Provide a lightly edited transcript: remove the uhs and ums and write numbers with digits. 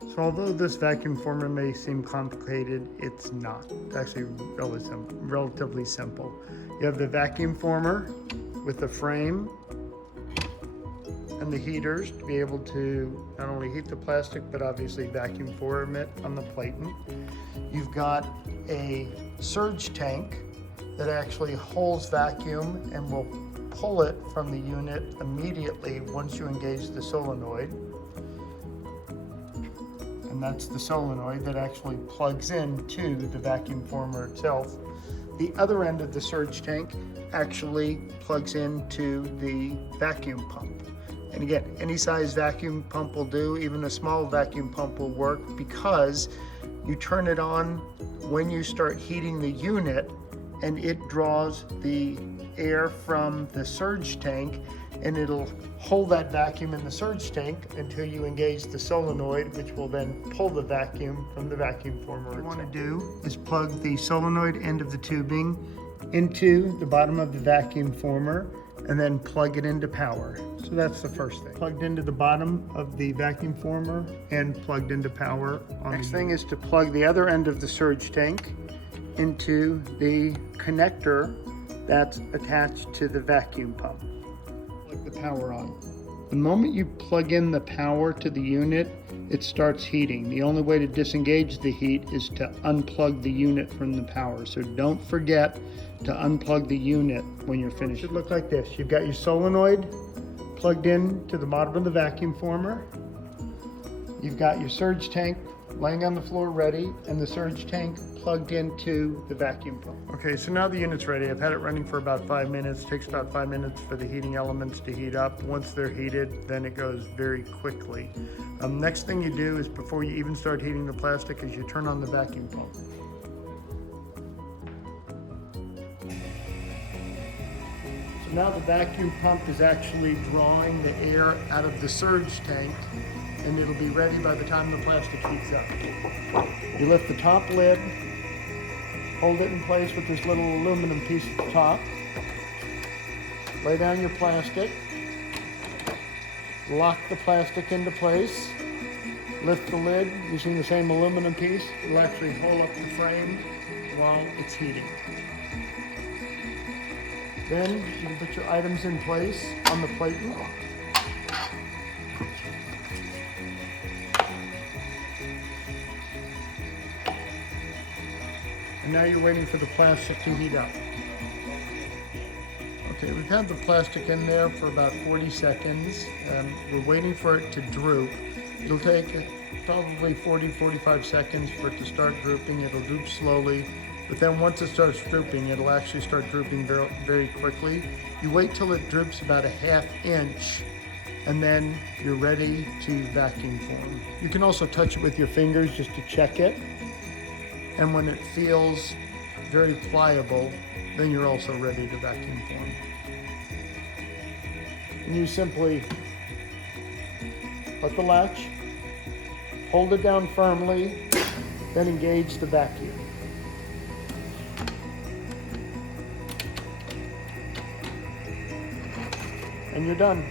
So although this vacuum former may seem complicated, it's not. It's actually relatively simple. You have the vacuum former with the frame and the heaters to be able to not only heat the plastic, but obviously vacuum form it on the platen. You've got a surge tank that actually holds vacuum and will pull it from the unit immediately once you engage the solenoid. And that's the solenoid that actually plugs into the vacuum former itself. The other end of the surge tank actually plugs into the vacuum pump. And again, any size vacuum pump will do, even a small vacuum pump will work, because you turn it on when you start heating the unit, and it draws the air from the surge tank, and it'll hold that vacuum in the surge tank until you engage the solenoid, which will then pull the vacuum from the vacuum former. What you want to do is plug the solenoid end of the tubing into the bottom of the vacuum former and then plug it into power. So that's the first thing. Plugged into the bottom of the vacuum former and plugged into power. Next thing is to plug the other end of the surge tank into the connector that's attached to the vacuum pump. Plug the power on. The moment you plug in the power to the unit, it starts heating. The only way to disengage the heat is to unplug the unit from the power. So don't forget to unplug the unit when you're finished. It should look like this. You've got your solenoid plugged in to the bottom of the vacuum former. You've got your surge tank laying on the floor ready, and the surge tank plugged into the vacuum pump. Okay, so now the unit's ready. I've had it running for about 5 minutes. It takes about 5 minutes for the heating elements to heat up. Once they're heated, then it goes very quickly. Next thing you do is, before you even start heating the plastic, is you turn on the vacuum pump. So now the vacuum pump is actually drawing the air out of the surge tank, and it'll be ready by the time the plastic heats up. You lift the top lid, hold it in place with this little aluminum piece at the top, lay down your plastic, lock the plastic into place, lift the lid using the same aluminum piece. It'll actually hold up the frame while it's heating. Then you can put your items in place on the platen. And now you're waiting for the plastic to heat up. Okay, we've had the plastic in there for about 40 seconds. We're waiting for it to droop. It'll take probably 40-45 seconds for it to start drooping. It'll droop slowly, but then once it starts drooping, it'll actually start drooping very, very quickly. You wait till it droops about a ½ inch, and then you're ready to vacuum form. You can also touch it with your fingers just to check it. And when it feels very pliable, then you're also ready to vacuum form. And you simply put the latch, hold it down firmly, then engage the vacuum. And you're done.